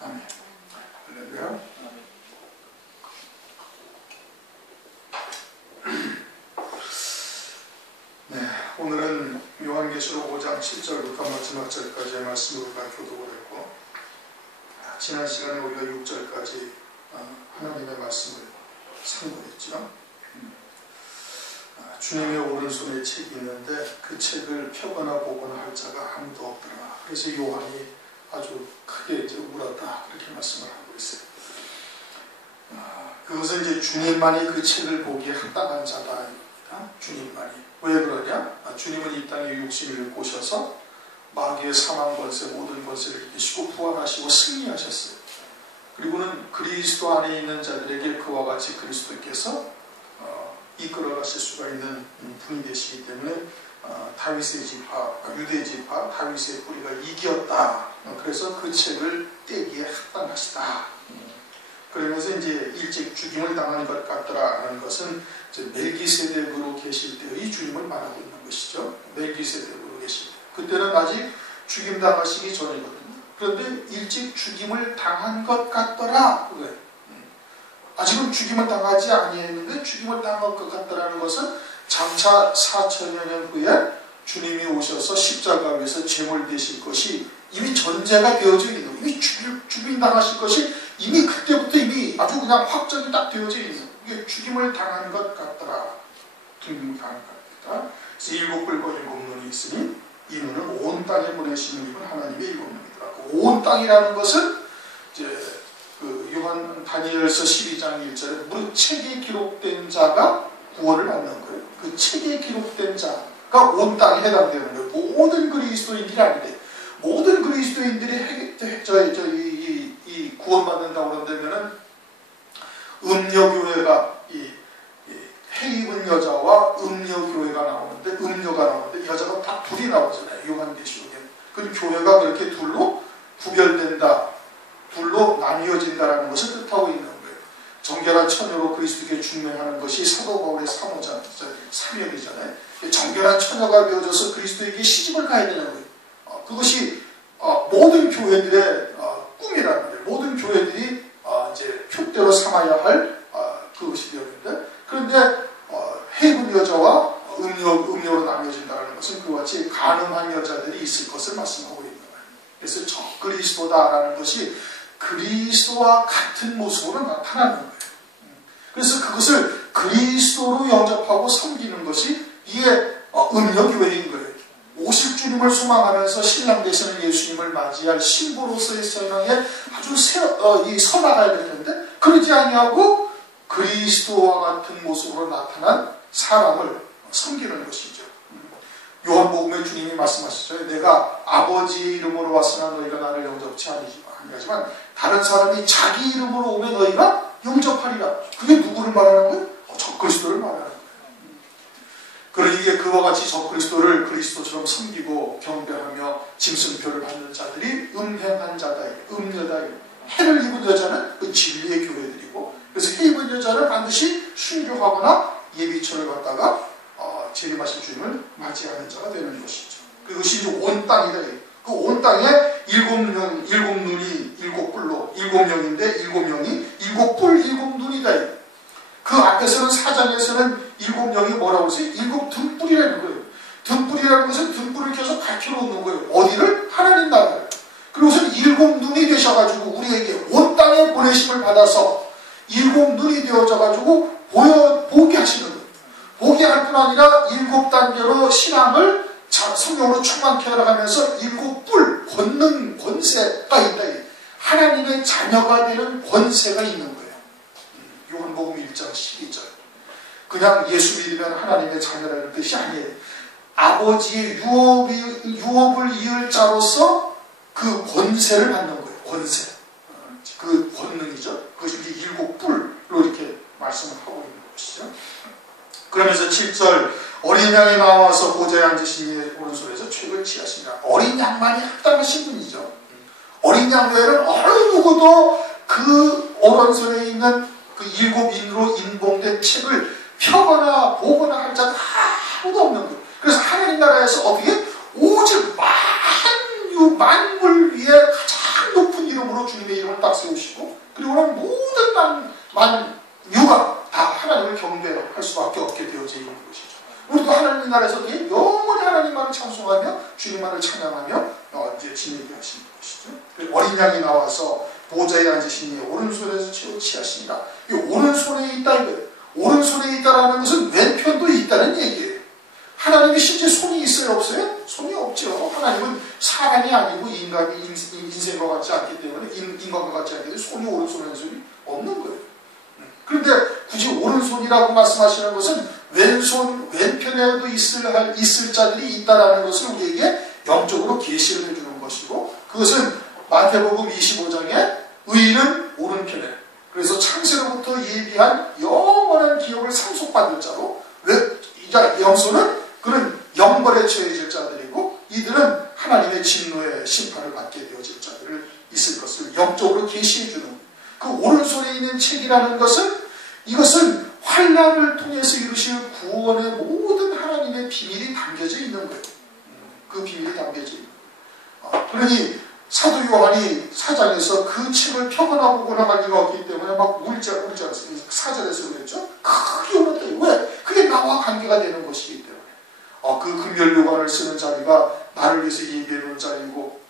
아멘. 할렐루야. 네, 오늘은 요한계시록 5장 7절부터 마지막 절까지의 말씀을 우리가 교독을 했고, 지난 시간에 우리가 6절까지 하나님의 말씀을 상고했죠. 주님의 오른손에 책이 있는데 그 책을 펴거나 보거나 할 자가 아무도 없더라. 그래서 요한이 아주 크게 이제 울었다, 그렇게 말씀을 하고 있어요. 그것은 이제 주님만이 그 책을 보기에 합당한 자다. 주님만이. 왜 그러냐? 주님은 이 땅에 육신을 보셔서 마귀의 사망 권세, 모든 권세를 이기시고 부활하시고 승리하셨어요. 그리고는 그리스도 안에 있는 자들에게 그와 같이 그리스도께서 이끌어 가실 수가 있는 분이 되시기 때문에 다윗의 지파, 유대 지파, 다윗의 뿌리가 이겼다. 그래서 그 책을 떼기에 합당하시다. 그러면서 이제 일찍 죽임을 당한 것 같더라라는 것은 이제 멜기세덱으로 계실 때의 주님을 말하고 있는 것이죠. 멜기세덱으로 계실 때. 그때는 아직 죽임 당하시기 전이거든요. 그런데 일찍 죽임을 당한 것 같더라. 그래. 아직은 죽임을 당하지 아니했는데 죽임을 당한 것 같더라는 것은 장차 4천여 년 후에 주님이 오셔서 십자가 위에서 제물 되실 것이 이미 전제가 되어져 있는, 이미 죽임 당하실 것이 이미 그때부터 이미 아주 그냥 확정이 딱 되어져 있는, 이게 죽임을 당한 것 같더라. 죽임을 당한 것 같더라. 그래서 일곱 뿔과 일곱 눈이 있으니 이 눈은 온 땅에 보내시는 이분 하나님의 일곱 눈이더라. 그 온 땅이라는 것은 이제 그 요한 다니엘서 12장 1절에 무릇 책에 기록된 자가 구원을 받는 거예요. 그 책에 기록된 자가 온 땅에 해당되는 거예요. 모든 그리스도인들이 아닌데, 모든 그리스도인들이 이 구원받는다고 그런다면은 음녀교회가 해 입은 여자와 음녀교회가 나오는데, 음녀가 나오는데 여자가 다 둘이 나오잖아요. 요한계시록에. 그 교회가 그렇게 둘로 구별된다, 둘로 나뉘어진다라는 것을 뜻하고 있는 거예요. 정결한 처녀로 그리스도께 중매하는 것이 사도 바울의 사명이잖아요. 정결한 처녀가 되어져서 그리스도에게 시집을 가야 되는 거예요. 그것이 모든 교회들의 꿈이라는 거예요. 모든 교회들이 이제 표대로 삼아야 할 그것이 되었는데, 그런데 해입은 여자와 음녀로 나뉘어진다는 것은 그와 같이 가늠한 여자들이 있을 것을 말씀하고 있는 거예요. 그래서 적그리스도다라는 것이 그리스도와 같은 모습으로 나타나는 거예요. 그래서 그것을 그리스도로 영접하고 섬기는 것이 이게 음녀교회인 거예요. 오실 주님을 소망하면서 신랑 되시는 예수님을 맞이할 신부로서의 생명에 아주 서나가야 되는데, 그러지 아니하고 그리스도와 같은 모습으로 나타난 사람을 섬기는 것이죠. 요한복음에 주님이 말씀하시죠. 내가 아버지의 이름으로 왔으나 너희가 나를 영접치 아니하지만 다른 사람이 자기 이름으로 오면 너희가 영접하리라. 그게 누구를 말하는 거예요? 적그리스도를 말하는 거예요. 그러니 이게 그와 같이 적그리스도를 그리스도처럼 섬기고 경배하며 짐승표를 받는 자들이 음행한 자다, 음녀다. 해를 입은 여자는 그 진리의 교회들이고, 그래서 해 입은 여자는 반드시 순교하거나 예비처를 갖다가 재림하실 주님을 맞이하는 자가 되는 것이죠. 그것이 이제 온 땅이다. 그 온 땅에 일곱 눈이 일곱 뿔로, 일곱 명인데 일곱 명이 일곱 뿔, 일곱 눈이다. 그 앞에서는 4장에서는 일곱 명이 뭐라고 했어요? 일곱 등불이라는 거예요. 등불이라는 것은 등불을 켜서 밝혀놓는 거예요. 어디를? 하나님 나라를. 그리고서는 일곱 눈이 되셔가지고 우리에게 온 땅에 보내심을 받아서 일곱 눈이 되어져가지고 보게 하시는 거예요. 보게 할 뿐 아니라 일곱 단계로 신앙을 성령으로 충만케 하면서 일곱 뿔, 권능, 권세가 있다. 하나님의 자녀가 되는 권세가 있는 거예요. 요한복음 1장 12절. 그냥 예수 믿으면 하나님의 자녀라는 뜻이 아니에요. 아버지의 유업을 이을 자로서 그 권세를 받는 거예요. 권세. 그 권능이죠. 그것이 일곱 뿔로 이렇게 말씀을 하고 있는 것이죠. 그러면서 7절, 어린 양이 나와서 보좌에 앉으신 이의 오른손에서 책을 취하시니라. 어린 양만이 합당하신 분이죠. 어린 양 외에는 어느 누구도 그 오른손에 있는 그 일곱 인으로 인봉된 책을 펴거나 보거나 할 자가 아무도 없는 거예요. 그래서 하나님 나라에서 어떻게 오직 만물 위에 가장 높은 이름으로 주님의 이름을 딱 세우시고, 그리고는 모든 만유가 다 하나님을 경배할 수밖에 없게 되어져 있는 것이죠. 우리도 하나님 나라에서 영원히 하나님만을 찬송하며 주님만을 찬양하며 이제 지내게 하시는 것이죠. 어린 양이 나와서 보좌에 앉으신 이의 오른손에서 채로 취하시니라. 이 오른손에 있다 이거예요. 오른손에 있다라는 것은 왼편도 있다는 얘기예요. 하나님이 실제 손이 있어요, 없어요? 손이 없죠. 하나님은 사람이 아니고 인생과 같지 않기 때문에, 인간과 같지 않기 때문에 손이 오른손 왼손이 없는 거예요. 그런데 굳이 오른손이라고 말씀하시는 것은 왼손, 왼편에도 있을 자들이 있다라는 것을 우리에게 영적으로 계시를 해주는 것이고, 그것은 마태복음 25장에 의인은 오른편에, 그래서 창세로부터 예비한 영원한 기업을 상속받을 자로, 영손은 그런 영벌에 처해질 자들이고, 이들은 하나님의 진노의 심판을 받게 되어질 자들을 있을 것을 영적으로 계시해주는, 그 오른손에 있는 책이라는 것은, 이것은 환난을 통해서 이루실 구원의 모든 하나님의 비밀이 담겨져 있는 거예요. 그 비밀이 담겨져 있는 거예요. 그러니 사도 요한이 4장에서 그 책을 펴거나 보거나 할 리가 없기 때문에 막 울지 않습니까? 4절에서 그랬죠. 크게 울었다. 왜? 그게 나와 관계가 되는 것이기 때문에. 그 금멸요관을 쓰는 자리가 나를 위해서 예비해 놓은 자리고,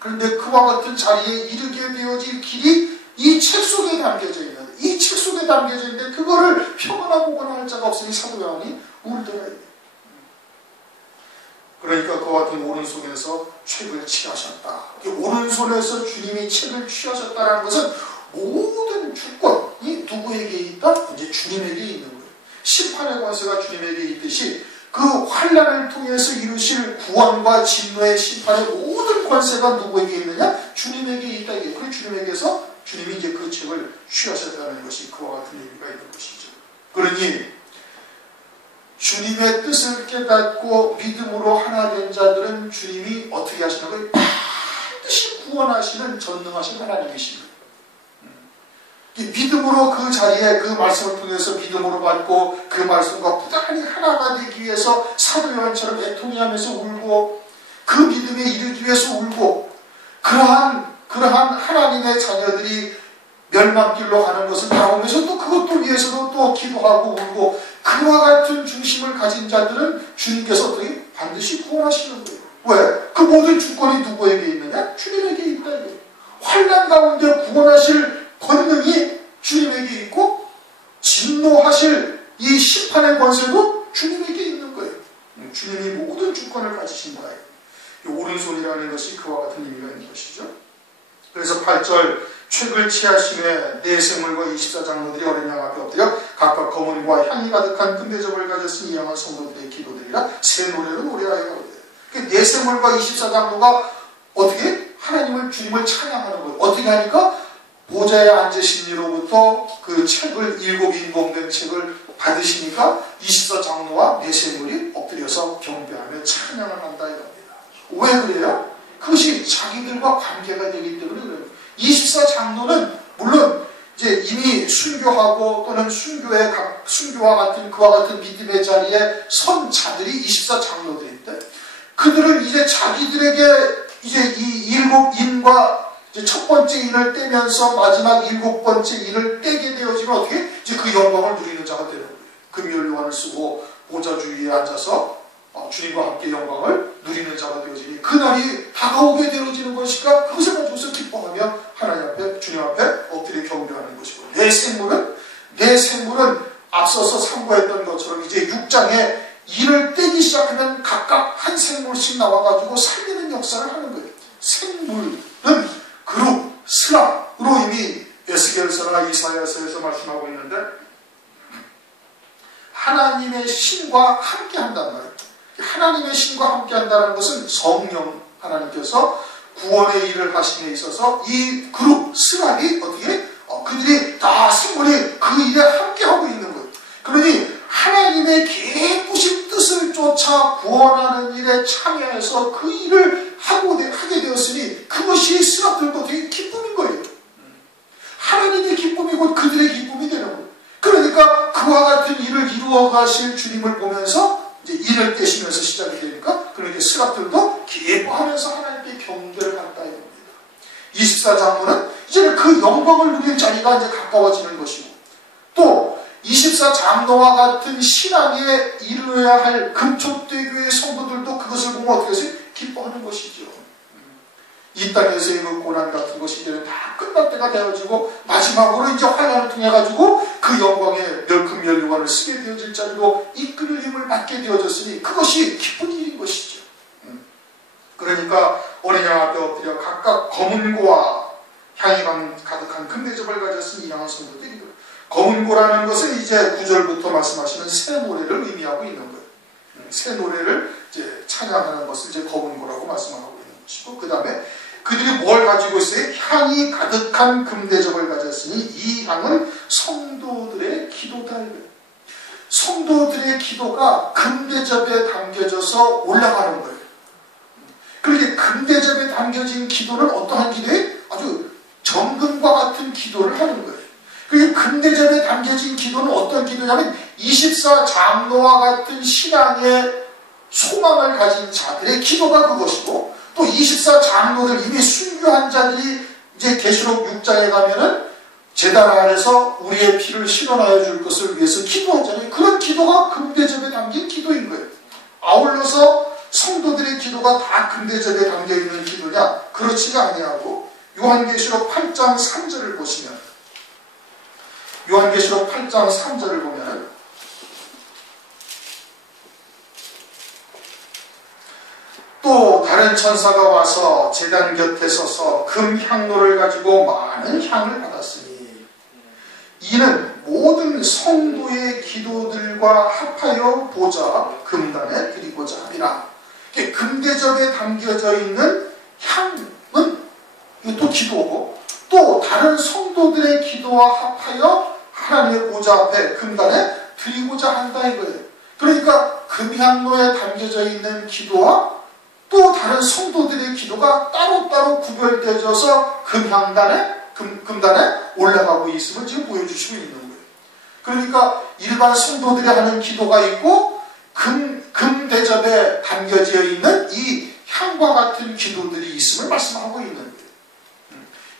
그런데 그와 같은 자리에 이르게 되어질 길이 이 책 속에 담겨져 있는, 이 책 속에 담겨져 있는데 그거를 펴거나 보거나 할 자가 없으니 사도 요한이 울더라. 그러니까 그와 같은 오른손에서 책을 취하셨다. 오른손에서 주님이 책을 취하셨다는 것은 모든 주권이 누구에게 있다? 이제 주님에게 있는 거예요. 심판의 권세가 주님에게 있듯이 그 환난을 통해서 이루실 구원과 진노의 심판의 모든 권세가 누구에게 있느냐? 주님에게 있다. 그래서 주님에게서 주님이 이제 그 책을 취하셨다는 것이 그와 같은 의미가 있는 것이죠. 그러니 주님의 뜻을 깨닫고 믿음으로 하나 된 자들은 주님이 어떻게 하시는 거예요? 반드시 구원하시는 전능하신 하나님이십니다. 믿음으로 그 자리에 그 말씀을 통해서 믿음으로 받고 그 말씀과 부단히 하나가 되기 위해서 사도 요한처럼 애통해하면서 울고, 그 믿음에 이르기 위해서 울고, 그러한 하나님의 자녀들이 멸망길로 가는 것을 바라보면서 또 그것도 위해서도 또 기도하고 울고, 그와 같은 중심을 가진 자들은 주님께서 어떻게 반드시 구원하시는 거예요. 왜? 그 모든 주권이 누구에게 있느냐? 주님에게 있다. 환난 가운데 구원하실 권능이 주님에게 있고, 진노하실 이 심판의 권세도 주님에게 있는 거예요. 주님이 모든 주권을 가지신다. 이 오른손이라는 것이 그와 같은 의미가 있는 것이죠. 그래서 8절, 책을 취하심에 네 생물과 24장로들이 어린 양 앞에 엎드려 각각 검은과 향이 가득한 큰 대접을 가졌으니 이 양은 성도들의 기도들이라 새 노래로 노래하여 가로되. 네 생물과 24장로가 어떻게? 하나님을, 주님을 찬양하는 거예요. 어떻게 하니까? 보좌에 앉으신 이로부터 그 책을, 7인봉된 책을 받으시니까 24장로와 네 생물이 엎드려서 경배하며 찬양을 한다 이겁니다. 왜 그래요? 그것이 자기들과 관계가 되기 때문에 그래요. 24장로는 물론 이제 이미 순교하고 또는 순교와 같은 그와 같은 믿음의 자리에 선 자들이 24장로들인데, 그들은 이제 자기들에게 이제 이 7인과 이제 첫 번째 인을 떼면서 마지막 7번째 인을 떼게 되어지면 어떻게? 이제 그 영광을 누리는 자가 되는 거예요. 금요일요한을 쓰고 보좌 주위에 앉아서 주님과 함께 영광을 누리는 자가 되어지니 그날이 다가오게 되어지는 것이니까 그것을 가지고서 기뻐하며 하나님 앞에, 주님 앞에 엎드려 경배하는 것이고, 내 생물은 앞서서 상고했던 것처럼 이제 6장에 이를 떼기 시작하면 각각 한 생물씩 나와가지고 살리는 역사를 하는 거예요. 생물은 그룹, 스락으로 이미 에스겔서나 이사야서에서 말씀하고 있는데, 하나님의 신과 함께 한단 말이에요. 하나님의 신과 함께 한다는 것은 성령 하나님께서 구원의 일을 하심에 있어서 이 그룹, 스락이 어떻게? 그들이 다 생물이 그 일에 함께 하고 있는 거예요. 그러니 하나님의 기쁘신 뜻을 쫓아 구원하는 일에 참여해서 그 일을 하게 되었으니 그것이 스락들도 되게 기쁨인 거예요. 하나님의 기쁨이고 그들의 기쁨이 되는 거예요. 그러니까 그와 같은 일을 이루어 가실 주님을 보면서 이제 일을 떼시면서 시작이 되니까, 그러니까 스락들도 기뻐하면서 하나님께 경배를 한다 이겁니다. 24장로는 이제 그 영광을 누릴 자리가 이제 가까워지는 것이고, 또 24장로와 같은 신앙에 이르러야 할 금초대교회 성도들도 그것을 보면 어떻게 해서 기뻐하는 것이죠. 이 땅에서의 그 고난 같은 것이 이제는 다 끝날 때가 되어지고 마지막으로 이제 환난을 통해 가지고 그 영광의 금멸류관을 쓰게 되어질 자리로 이끌 힘을 받게 되어졌으니 그것이 기쁜 일인 것이죠. 그러니까 어린 양 앞에 엎드려 각각 검은 고와 향이 가득한 금대접을 가졌으니 이 양한 성도들이, 검은 고라는 것은 이제 9절부터 말씀하시는 새 노래를 의미하고 있는 거예요. 새 노래를 이제 찬양하는 것을 이제 검은 고라고 말씀하고 있는 것이고, 그 다음에 그들이 뭘 가지고 있어요? 향이 가득한 금대접을 가졌으니 이 향은 성도들의 기도다. 성도들의 기도가 금대접에 담겨져서 올라가는 거예요. 그렇게 금대접에 담겨진 기도는 어떠한 기도예요? 아주 정금과 같은 기도를 하는 거예요. 그리고 금대접에 담겨진 기도는 어떤 기도냐면 24장로와 같은 신앙의 소망을 가진 자들의 기도가 그것이고, 또 24장로들 이미 순교한 자들이 이제 계시록 6장에 가면은 제단 아래서 우리의 피를 실현하여 줄 것을 위해서 기도하잖아요. 그런 기도가 금대접에 담긴 기도인 거예요. 아울러서 성도들의 기도가 다 금대접에 담겨있는 기도냐? 그렇지가 아니하고, 요한계시록 8장 3절을 보시면, 요한계시록 8장 3절을 보면 또 다른 천사가 와서 제단 곁에 서서 금향로를 가지고 많은 향을 받았으니 이는 모든 성도의 기도들과 합하여 보좌 금단에 드리고자 함이라. 금대접에 담겨져 있는 향은 또 기도고, 또 다른 성도들의 기도와 합하여 하나님의 보좌 앞에 금단에 드리고자 한다 이거예요. 그러니까 금향로에 담겨져 있는 기도와 또 다른 성도들의 기도가 따로따로 구별되어져서 금단에 올라가고 있음을 지금 보여주시고 있는 거예요. 그러니까 일반 성도들이 하는 기도가 있고 금대접에 담겨져 있는 이 향과 같은 기도들이 있음을 말씀하고 있는 거예요.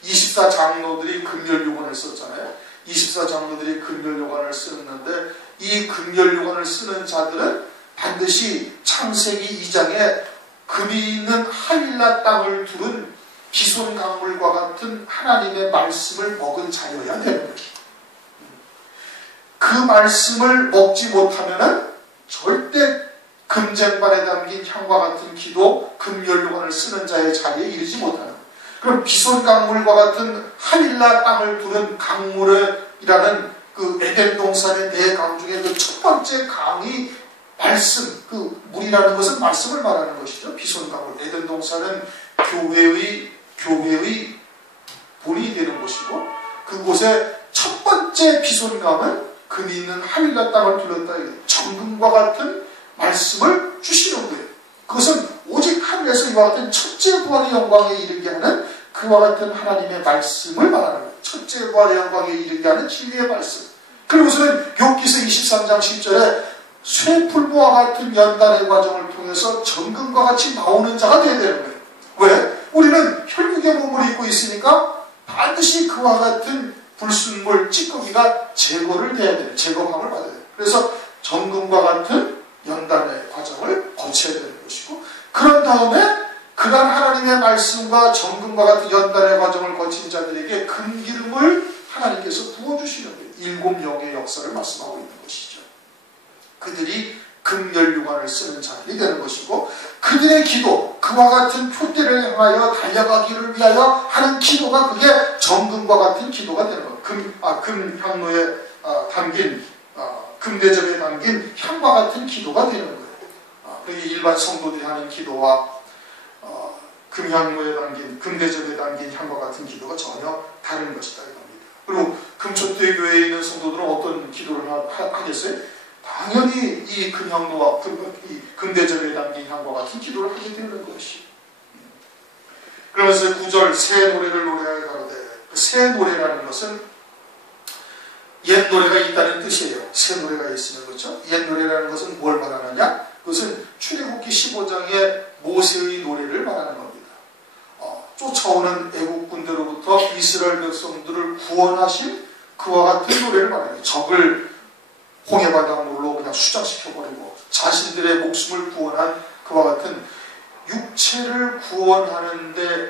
24장로들이 금멸요관을 썼잖아요. 24장로들이 금멸요관을 쓰는데 이 금멸요관을 쓰는 자들은 반드시 창세기 2장에 금이 있는 하윌라 땅을 두른 비손 강물과 같은 하나님의 말씀을 먹은 자여야 되는 거예요. 그 말씀을 먹지 못하면은 절대 금쟁반에 담긴 향과 같은 기도, 금연료관을 쓰는 자의 자리에 이르지 못하는 거예요. 그럼 비손 강물과 같은 하윌라 땅을 두른 강물이라는 그 에덴 동산의 네 강 중에 그 첫 번째 강이 말씀, 그 물이라는 것은 말씀을 말하는 것이죠. 비손 강물. 에덴 동산은 교회의 본이 되는 곳이고, 그곳에 첫 번째 비손강은 금이 있는 하윌라 땅을 둘렀다. 정금과 같은 말씀을 주시는 거예요. 그것은 오직 하늘에서 이와 같은 첫째 부활의 영광에 이르게 하는 그와 같은 하나님의 말씀을 말하는 거예요. 첫째 부활의 영광에 이르게 하는 진리의 말씀. 그리고서는 욥기서 23장 10절에 쇠풀무와 같은 연단의 과정을 통해서 정금과 같이 나오는 자가 되어야 되는 거예요. 왜? 우리는 혈육의 몸을 입고 있으니까 반드시 그와 같은 불순물, 찌꺼기가 제거를 돼야 돼요. 제거함을 받아야 돼요. 그래서 정금과 같은 연단의 과정을 거쳐야 되는 것이고, 그런 다음에 그간 하나님의 말씀과 정금과 같은 연단의 과정을 거친 자들에게 금기름을 하나님께서 부어주시는 거예요. 7영의 역사를 말씀하고 있는 것이죠. 그들이 금연류관을 쓰는 자들이 되는 것이고, 그들의 기도, 그와 같은 표대를 향하여 달려가기를 위하여 하는 기도가 그게 정금과 같은 기도가 되는 거예요. 금향로에 담긴, 금대접에 담긴 향과 같은 기도가 되는 거예요. 그게 일반 성도들이 하는 기도와 금향로에 담긴, 금대접에 담긴 향과 같은 기도가 전혀 다른 것이다 이겁니다. 그리고 금초대 교회에 있는 성도들은 어떤 기도를 하겠어요? 당연히 이 금향로와 이 금대접에 담긴 향과 같은 기도를 하게 되는 것이. 그러면서 9절 새 노래를 노래하여 가로되, 새 노래라는 것은 옛 노래가 있다는 뜻이에요. 새 노래가 있으면, 그렇죠? 옛 노래라는 것은 뭘 말하느냐? 그것은 출애굽기 15장의 모세의 노래를 말하는 겁니다. 쫓아오는 애국군대로부터 이스라엘 백성들을 구원하신 그와 같은 노래를 말해요. 적을 홍해바닷물로 그냥 수장시켜버리고 자신들의 목숨을 구원한 그와 같은 육체를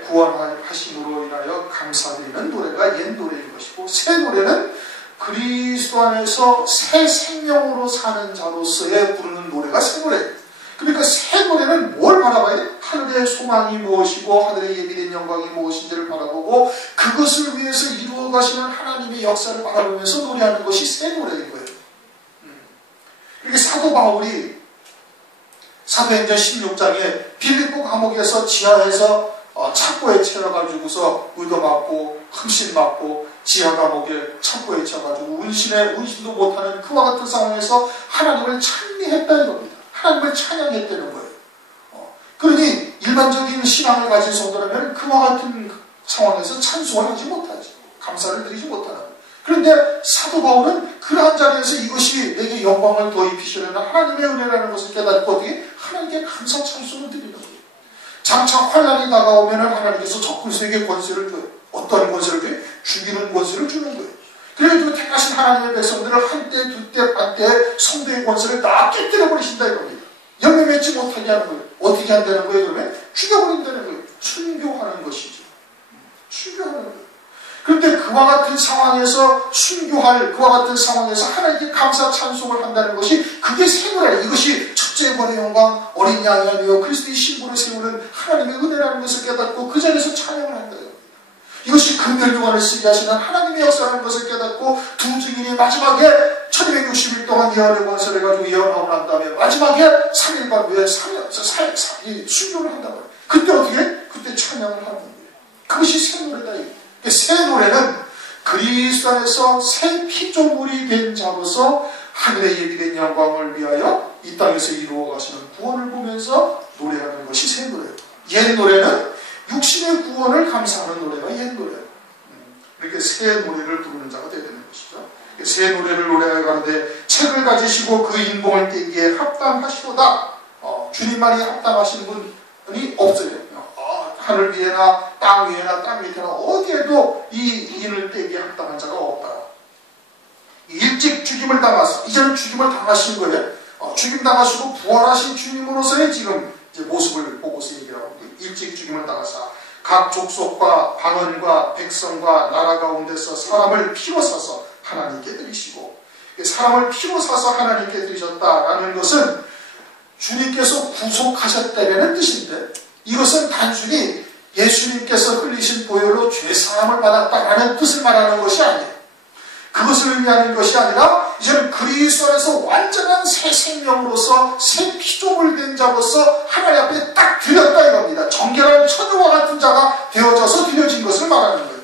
구원하심으로 인하여 감사드리는 노래가 옛 노래인 것이고, 새 노래는 그리스도 안에서 새 생명으로 사는 자로서의 부르는 노래가 새 노래예요. 그러니까 새 노래는 뭘 바라봐야 돼? 하늘의 소망이 무엇이고 하늘의 예비된 영광이 무엇인지를 바라보고 그것을 위해서 이루어 가시는 하나님의 역사를 바라보면서 노래하는 것이 새 노래인 거예요. 그러니까 사도 바울이 사도행전 16장에 빌립보 감옥에서 지하에서 창고에 채워가지고서 의도맞고 흠신맞고 지하 감옥에 창고에 채워가지고 운신도 못하는 그와 같은 상황에서 하나님을 찬미했다는 겁니다. 하나님을 찬양했다는 거예요. 그러니 일반적인 신앙을 가진 성도라면 그와 같은 상황에서 찬송을 하지 못하죠. 감사를 드리지 못하는 거예요. 그런데 사도 바울은 그러한 자리에서 이것이 내게 영광을 더 입히시려는 하나님의 은혜라는 것을 깨닫고 어떻게 하나님께 감사 찬송을 드리는 거예요. 장차 환난이 다가오면 하나님께서 적그리스도에게 권세를 줘요. 어떤 권세를 줘요? 죽이는 권세를 주는 거예요. 그래가지고 택하신 하나님의 백성들을 한때, 두때, 반때 성도의 권세를 다 깨뜨려 버리신다 이겁니다. 열매 맺지 못하게 하는 거예요. 어떻게 한다는 거예요? 그러면 죽여버린다는 거예요. 순교하는 것이죠. 순교하는 거예요. 그런데 그와 같은 상황에서 그와 같은 상황에서 하나님께 감사 찬송을 한다는 것이 그게 생활이에요. 이것이 첫째 번의 영광, 어린 양이 아니요 그리스도의 신부를 세우는 하나님의 은혜라는 것을 깨닫고 그 자리에서 찬양을 한다. 이것이 금별요관을 쓰게 하시는 하나님의 역사라는 것을 깨닫고 두 증인이 마지막에 1260일 동안 예언의 권세를 가지고 예언하고 난 다음에 마지막에 3일간 후에 순교를 한다고 해요. 그때 어떻게? 그때 찬양을 하는 거예요. 그것이 새 노래다. 새 노래는 그리스도 안에서 새 피조물이 된 자로서 하늘의 예비된 영광을 위하여 이 땅에서 이루어 가시는 구원을 보면서 노래하는 것이 새 노래예요. 옛 노래는 육신의 구원을 감사하는 노래가 옛 노래예요. 이렇게 새 노래를 부르는 자가 되야 되는 것이죠. 새 노래를 노래하는데 책을 가지시고 그 인봉을 떼기에 합당하시로다. 주님만이 합당하신 분이 없어요. 하늘 위에나 땅 위에나 땅 밑에나 어디에도 이 인을 떼기에 합당한 자가 없다. 일찍 죽임을 당하서 이제는 죽임을 당하신 거예요. 죽임 당하시고 부활하신 주님으로서의 지금 이제 모습을 보고서 얘기하고 일찍 죽임을 당하사 각 족속과 방언과 백성과 나라 가운데서 사람을 피로 사서 하나님께 드리시고, 사람을 피로 사서 하나님께 드리셨다라는 것은 주님께서 구속하셨다는 뜻인데, 이것은 단순히 예수님께서 흘리신 보혈로 죄사함을 받았다라는 뜻을 말하는 것이 아니에요. 그것을 의미하는 것이 아니라 이제는 그리스도 안에서 완전한 새 생명으로서 새 피조물 된 자로서 하나님 앞에 딱 드렸다 이겁니다. 정결한 처녀와 같은 자가 되어져서 드려진 것을 말하는 거예요.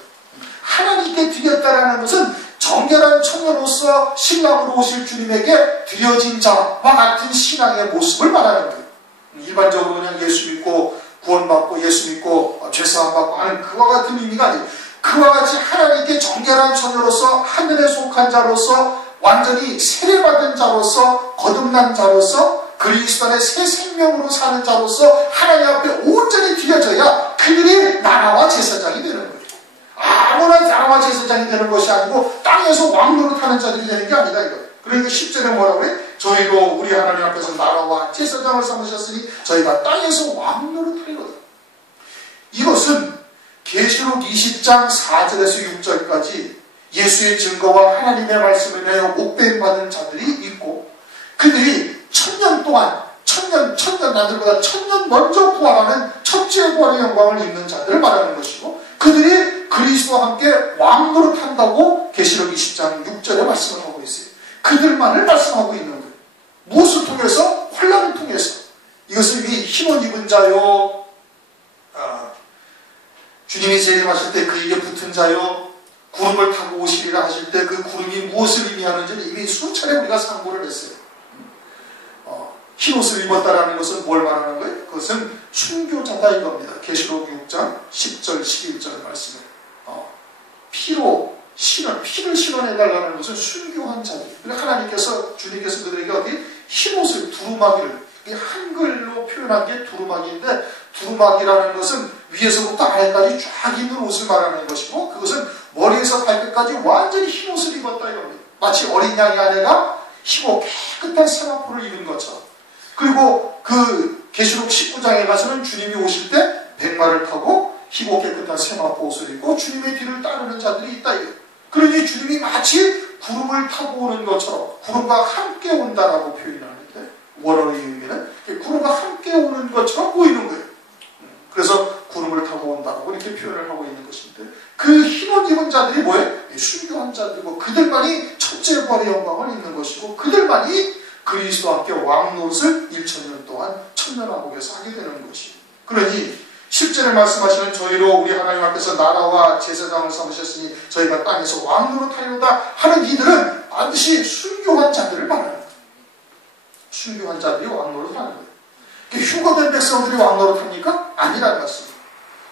하나님께 드렸다라는 것은 정결한 처녀로서 신랑으로 오실 주님에게 드려진 자와 같은 신앙의 모습을 말하는 거예요. 일반적으로 그냥 예수 믿고 구원받고 예수 믿고 죄사함 받고 하는 그와 같은 의미가 아니에요. 그와 같이 하나님께 정결한 처녀로서 하늘에 속한 자로서 완전히 세례받은 자로서 거듭난 자로서 그리스도 안에 새 생명으로 사는 자로서 하나님 앞에 온전히 드려져야 그들이 나라와 제사장이 되는 거예요. 아무나 나라와 제사장이 되는 것이 아니고 땅에서 왕노릇하는 자들이 되는 게 아니다 이거예요. 그러니까 10절에 뭐라고 그래? 저희도 우리 하나님 앞에서 나라와 제사장을 삼으셨으니 저희가 땅에서 왕노릇하리로다. 이것은 계시록 20장 4절에서 6절까지 예수의 증거와 하나님의 말씀을 내어 목배임 받은 자들이 있고, 그들이 천년 동안 남들보다 천년 먼저 부활하는 첫째 부활의 영광을 입는 자들을 말하는 것이고, 그들이 그리스도와 함께 왕노릇한다고 계시록 20장 6절에 말씀을 하고 있어요. 그들만을 말씀하고 있는 거예요. 무엇을 통해서? 환난을 통해서. 이것은 이 흰옷 입은 자요, 주님이 재림하실 때 그에게 붙은 자요, 구름을 타고 오시리라 하실 때 그 구름이 무엇을 의미하는지는 이미 수차례 우리가 상고를 했어요. 흰옷을 입었다라는 것은 뭘 말하는 거예요? 그것은 순교자다 이겁니다. 계시록 6장 10절 11절 말씀에 피를 실현해달라는 것은 순교한 자들. 하나님께서 주님께서 그들에게 어디 흰옷을 두루마기를, 한글로 표현한 게 두루마기인데, 두루마기라는 것은 위에서부터 아래까지 쫙 있는 옷을 말하는 것이고, 그것은 머리에서 발끝까지 완전히 흰 옷을 입었다 이겁니다. 마치 어린 양의 아내가 희고 깨끗한 세마포를 입은 것처럼. 그리고 그 계시록 19장에 가서는 주님이 오실 때 백마를 타고 희고 깨끗한 세마포 옷을 입고 주님의 뒤를 따르는 자들이 있다 이거예요. 그러니 주님이 마치 구름을 타고 오는 것처럼 구름과 함께 온다라고 표현하는데, 원어의 의미는 구름과 함께 오는 것처럼 보이는 거예요. 그래서 구름을 타고 온다고 이렇게 표현을 하고 있는 것인데, 그 흰옷 입은 자들이 뭐예요? 순교한 자들이고, 그들만이 첫째 부활의 영광을 입는 것이고, 그들만이 그리스도와 함께 왕노릇을 1000년 동안 천년왕국에서 하게 되는 것이에요. 그러니 10절에 말씀하시는 저희로 우리 하나님 앞에서 나라와 제사장을 삼으셨으니 저희가 땅에서 왕노릇하리로다 하는 이들은 반드시 순교한 자들을 말하는 거예요. 순교한 자들이 왕노릇하는 거예요. 휴거된 백성들이 왕노릇합니까? 아니라는 말씀입니다.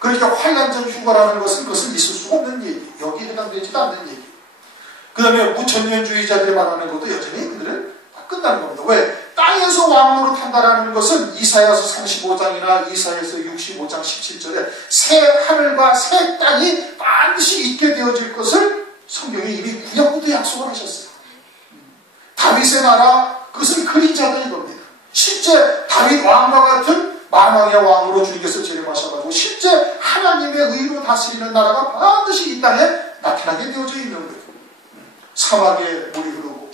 그러니까 환란전 휴거라는 것은 그것은 있을 수 없는 얘기, 여기에 해당되지도 않는 얘기. 그 다음에 무천년주의자들이 말하는 것도 여전히 그들은 끝나는 겁니다. 왜? 땅에서 왕노릇한다라는 것은 이사야서 35장이나 이사야서 65장 17절에 새 하늘과 새 땅이 반드시 있게 되어질 것을 성경에 이미 구약부터 약속을 하셨어요. 다윗의 나라, 그것은 그림자들인 겁니다. 실제 다윗 왕과 같은 만왕의 왕으로 주님께서 재림하셔가지고 실제 하나님의 의로 다스리는 나라가 반드시 이 땅에 나타나게 되어져 있는 거예요. 사막에 물이 흐르고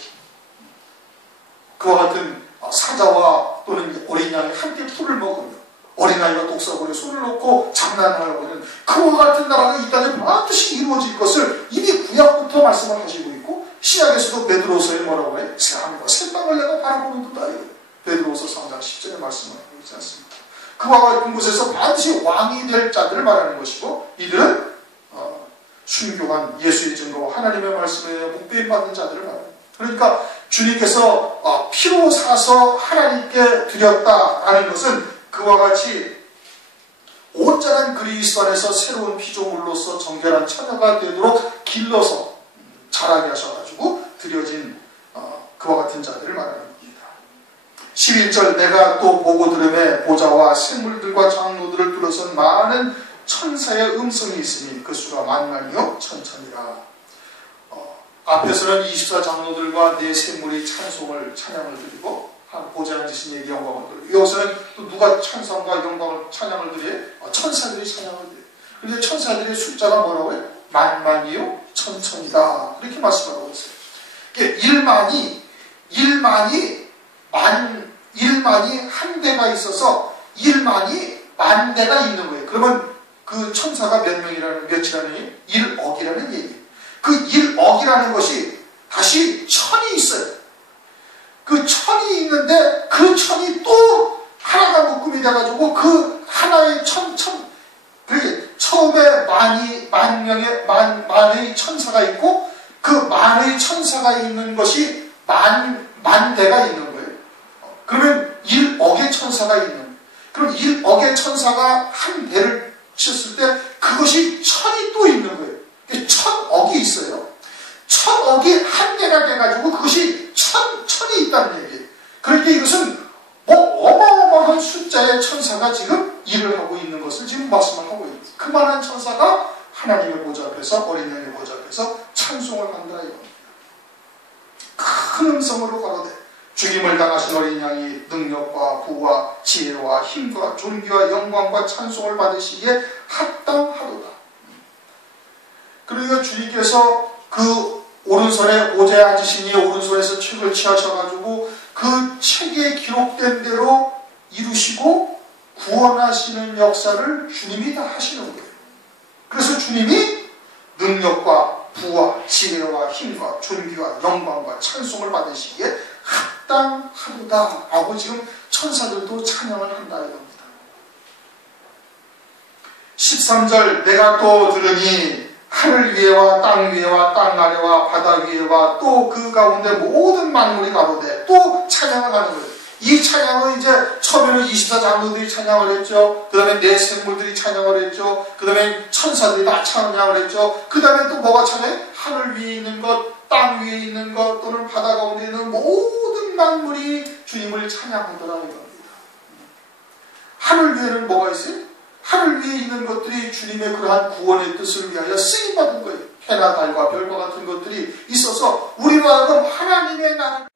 그와 같은 사자와 또는 어린 양이 함께 풀을 먹으며 어린아이가 독사고리에 손을 놓고 장난하고는 그와 같은 나라가 이 땅에 반드시 이루어질 것을 이미 구약부터 말씀을 하시고 있고, 신약에서도 베드로서에 뭐라고 해? 새 하늘과 새 땅을 내가 바라보는도다. 베드로서 3장 10절에 말씀을 하고 있지 않습니까? 그와 같은 곳에서 반드시 왕이 될 자들을 말하는 것이고, 이들은 순교한 예수의 증거와 하나님의 말씀에 목배임 받는 자들을 말합니다. 그러니까 주님께서 피로 사서 하나님께 드렸다라는 것은 그와 같이 온전한 그리스도 안에서 새로운 피조물로서 정결한 처녀가 되도록 길러서 자라게 하셔가지고 드려진 그와 같은 자들을 말하는 겁니다. 11절 내가 또 보고 들음에 보좌와 생물들과 장로들을 둘러선 많은 천사의 음성이 있으니 그 수가 만만이요 천천이라. 앞에서는 24장로들과 네 샘물이 찬양을 드리고 보좌에 앉으신 이에게 영광을 드리고, 여기서는 또 누가 찬송과 영광을 찬양을 드려요? 천사들이 찬양을 드려요. 그런데 천사들의 숫자가 뭐라고 해요? 만만이요 천천이다 이렇게 말씀하고 있어요. 일만이 한 대가 있어서 1만이 만 대가 있는 거예요. 그러면 그 천사가 몇이라는 얘기? 1억이라는 얘기예요. 그 1억이라는 것이 다시 천이 있어요. 그 천이 있는데 그 천이 또 하나가 묶음이 돼가지고 그 하나의 그게 처음에 만의 천사가 있고 그 만의 천사가 있는 것이 만 대가 있는 거예요. 그러면 1억의 천사가 있는, 그럼 1억의 천사가 한 대를 쳤을 때 그것이 천이 또 있는 거예요. 1000억이 있어요. 1000억이 한 개가 돼가지고 그것이 천이 있다는 얘기예요. 그러니까 이것은 어마어마한 숫자의 천사가 지금 일을 하고 있는 것을 지금 말씀을 하고 있는 거예요. 그만한 천사가 하나님의 보좌 앞에서, 어린 양의 보좌 앞에서 찬송을 한다 이겁니다. 큰 음성으로 가로되 죽임을 당하신 어린 양이 능력과 부와 지혜와 힘과 존귀와 영광과 찬송을 받으시기에 합당하도다. 그러니까 주님께서 그 오른손에 보좌에 앉으신 이의 오른손에서 책을 취하셔가지고 그 책에 기록된 대로 이루시고 구원하시는 역사를 주님이 다 하시는 거예요. 그래서 주님이 능력과 부와 지혜와 힘과 존귀와 영광과 찬송을 받으시기에 합당하도다 라고 지금 천사들도 찬양을 한다 이겁니다. 13절 내가 또 들으니 하늘 위에와 땅 위에와 땅 아래와 바다 위에와 또 그 가운데 모든 만물이 가로되 또 찬양을 하는 거예요. 이 찬양은 이제 처음에는 24장로들이 찬양을 했죠. 그 다음에 네 생물들이 찬양을 했죠. 그 다음에 천사들이 다 찬양을 했죠. 그 다음에 또 뭐가 찬양해? 하늘 위에 있는 것, 땅 위에 있는 것 또는 바다 가운데 있는 모든 만물이 주님을 찬양하더라 이겁니다. 하늘 위에는 뭐가 있어요? 하늘 위에 있는 것들이 주님의 그러한 구원의 뜻을 위하여 쓰임받은 거예요. 해나 달과 별과 같은 것들이 있어서 우리로 하여금 하나님의 나라,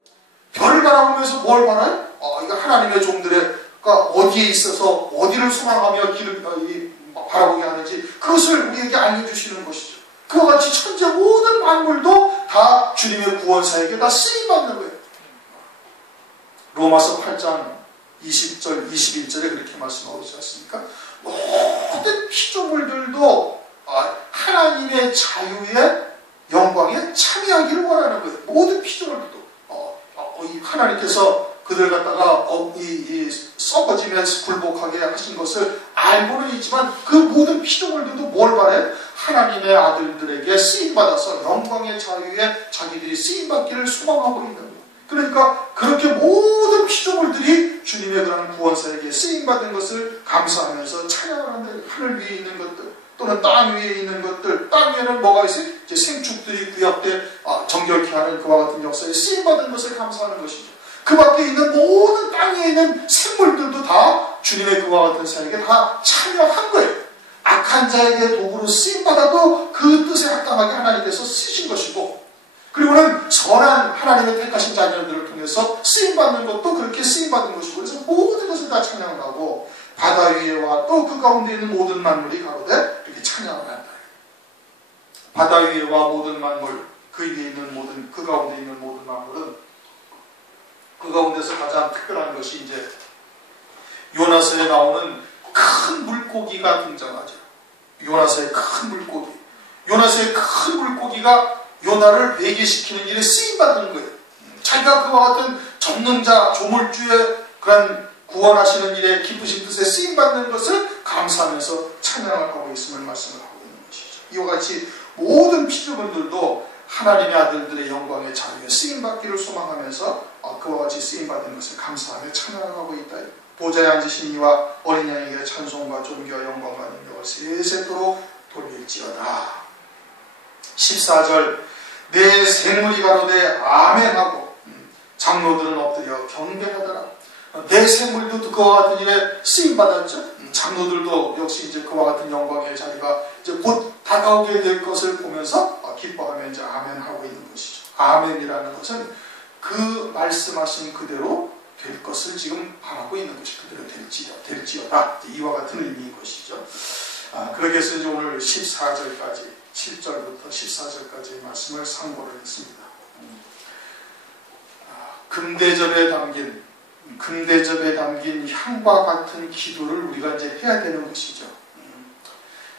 별을 바라보면서 뭘 바라요? 이거 하나님의 종들의가 어디에 있어서 어디를 소망하며 길을 바라보게 하는지 그것을 우리에게 알려주시는 것이죠. 그와 같이 천재 모든 만물도 다 주님의 구원사에게 다 쓰임받는 거예요. 로마서 8장 20절, 21절에 그렇게 말씀하고 있지 않습니까? 모든 피조물들도 하나님의 자유의 영광에 참여하기를 원하는 거예요. 모든 피조물들도 하나님께서 그들 갖다가 썩어지면서 굴복하게 하신 것을 알고는 있지만 그 모든 피조물들도 뭘 바래? 하나님의 아들들에게 쓰임받아서 영광의 자유에 자기들이 쓰임받기를 소망하고 있는 거예요. 그러니까 그렇게 모든 피조물들이 주님의 그런 구원사에게 쓰임받은 것을 감사하면서 찬양을 한다. 하늘 위에 있는 것들 또는 땅 위에 있는 것들, 땅 위에는 뭐가 있어요? 이제 생축들이 구약 때 정결케 하는 그와 같은 역사에 쓰임받은 것을 감사하는 것이죠. 그 밖에 있는 모든 땅 위에 있는 생물들도 다 주님의 그와 같은 사에게 다 참여한 거예요. 악한 자에게 도구로 쓰임받아도 그 뜻에 합당하게 하나님께서 쓰신 것이고, 그리고는 선한 하나님의 택하신 자녀들을 통해서 쓰임받는 것도 그렇게 쓰임받은 것이고, 그래서 모든 것을 다 찬양을 하고 바다 위에와 또 그 가운데 있는 모든 만물이 가로되 이렇게 찬양을 한다. 바다 위에와 모든 만물, 그 위에 있는 모든, 그 가운데 있는 모든 만물은 그 가운데서 가장 특별한 것이 이제 요나서에 나오는 큰 물고기가 등장하죠. 요나서의 큰 물고기. 요나서의 큰 물고기가 요나를 회개시키는 일에 쓰임받는 거예요. 자기가 그와 같은 전능자, 조물주의 그런 구원하시는 일에 기쁘신 뜻에 쓰임받는 것을 감사하면서 찬양을 하고 있음을 말씀을 하고 있는 것이죠. 이와 같이 모든 피조물들도 하나님의 아들들의 영광의 자유에 쓰임받기를 소망하면서 그와 같이 쓰임받은 것을 감사하며 찬양을 하고 있다. 보좌에 앉으신 이와 어린 양에게 찬송과 존귀와 영광과 능력을 세세토록 돌릴지어다. 14절 내 생물이 가로되 아멘하고 장로들은 엎드려 경배하더라. 내 생물도 그와 같은 일에 쓰임받았죠. 장로들도 역시 이제 그와 같은 영광의 자리가 이제 곧 다가오게 될 것을 보면서 기뻐하며 이제 아멘하고 있는 것이죠. 아멘이라는 것은 그 말씀하신 그대로 될 것을 지금 바라고 있는 것이 그대로 될지어다. 이와 같은 의미인 것이죠. 그렇게 해서 이제 오늘 14절까지 7절부터 14절까지의 말씀을 상고를 했습니다. 금대접에 담긴 향과 같은 기도를 우리가 이제 해야 되는 것이죠.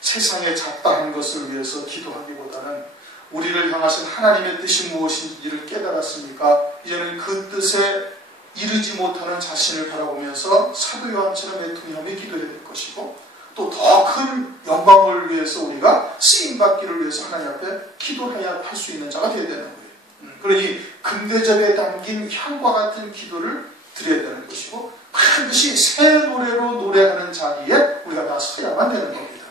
세상에 잡다한 것을 위해서 기도하기보다는 우리를 향하신 하나님의 뜻이 무엇인지를 깨달았으니까 이제는 그 뜻에 이르지 못하는 자신을 바라보면서 사도 요한처럼 애통하며 기도해야 될 것이고, 또 더 큰 영광을 위해서 우리가 쓰임받기를 위해서 하나님 앞에 기도해야 할 수 있는 자가 되어야 되는 거예요. 그러니 금대접에 담긴 향과 같은 기도를 드려야 되는 것이고, 반드시 새 노래로 노래하는 자리에 우리가 다 서야만 되는 겁니다.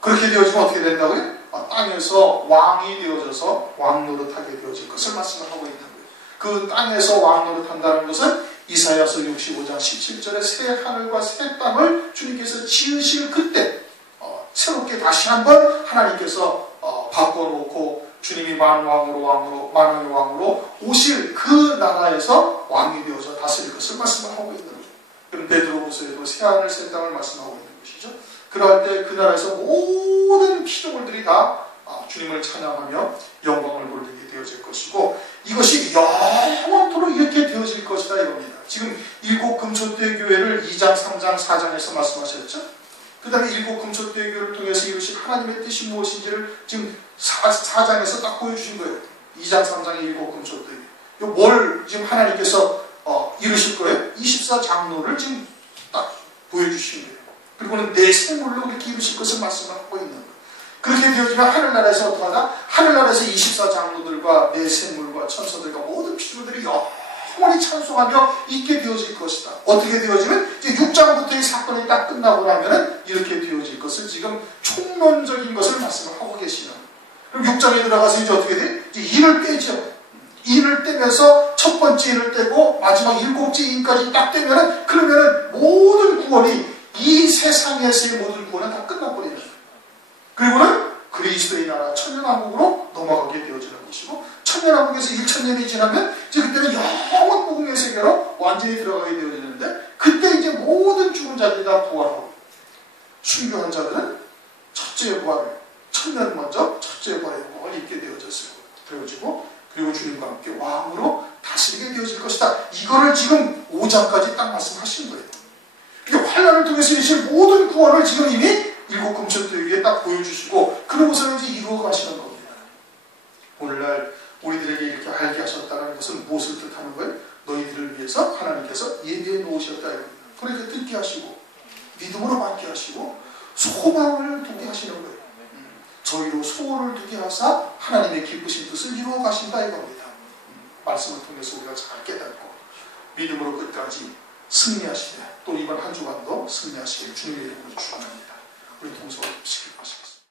그렇게 되어지면 어떻게 된다고요? 땅에서 왕이 되어져서 왕노릇하게 되어질 것을 말씀을 하고 있는 거예요. 그 땅에서 왕노릇한다는 것은 이사야서 65장 17절에 새 하늘과 새 땅을 주님께서 지으실 그때 새롭게 다시 한번 하나님께서 바꿔놓고 주님이 만왕의 왕으로 오실 그 나라에서 왕이 되어서 다스릴 것을 말씀을 하고 있는 거예요. 그럼 베드로후서에도 새 하늘 새 땅을 말씀하고 있는 것이죠. 그럴 때 그 나라에서 모든 피조물들이 다 주님을 찬양하며 영광을 돌리게 되어질 것이고, 이것이 영원토록 이렇게 되어질 것이다 이겁니다. 지금 일곱 금초대 교회를 2장, 3장, 4장에서 말씀하셨죠. 그 다음에 일곱 금초대 교회를 통해서 이루신 하나님의 뜻이 무엇인지를 지금 4장에서 딱 보여주신 거예요. 2장, 3장의 일곱 금초대 교회. 뭘 지금 하나님께서 이루실 거예요? 24장로를 지금 딱 보여주신 거예요. 그리고는 내 생물로 이렇게 이루실 것을 말씀을 하고 있는 거예요. 그렇게 되어지면 하늘나라에서 어떡하나? 하늘나라에서 24장로들과 내 생물과 천사들과 모든 피조물들이 영원히 찬송하며 있게 되어질 것이다. 어떻게 되어지면 이제 6장부터 이 사건이 딱 끝나고 나면은 이렇게 되어질 것을 지금 총론적인 것을 말씀을 하고 계시는 거예요. 그럼 6장에 들어가서 이제 어떻게 돼? 이제 인을 떼죠. 인을 떼면서 첫 번째 인을 떼고 마지막 7째 인까지 딱 떼면은, 그러면은 모든 구원이 이 세상에서의 모든 구원은 다 끝나버리는 거예요. 그리고는 그리스도의 나라 천년왕국으로 넘어가게 되어지는 것이고, 천년왕국에서 1천년이 지나면 이제 그때는 영원 복음의 세계로 완전히 들어가게 되어지는데, 그때 이제 모든 죽은 자들이 다 부활하고, 순교한 자들은 첫째 부활을, 천년 먼저 첫째 부활의 영광을 입게 되어지고, 그리고 주님과 함께 왕으로 다스리게 되어질 것이다. 이거를 지금 5장까지 딱 말씀하신 거예요. 그러니까 환난을 통해서 이실 모든 구원을 지금 이미 일곱 금천도에게 딱 보여주시고, 그러고서는 이제 이루어 가시는 겁니다. 오늘날 우리들에게 이렇게 알게 하셨다는 것은 무엇을 뜻하는 거예요? 너희들을 위해서 하나님께서 예비해 놓으셨다 이겁니다. 그러니까 듣게 하시고, 믿음으로 받게 하시고, 소망을 두게 하시는 거예요. 저희로 소원을 두게 하사 하나님의 기쁘신 뜻을 이루어 가신다 이겁니다. 말씀을 통해서 우리가 잘 깨닫고 믿음으로 끝까지 승리하시되, 또 이번 한 주간도 승리하시길 주님의 이름으로 축원합니다.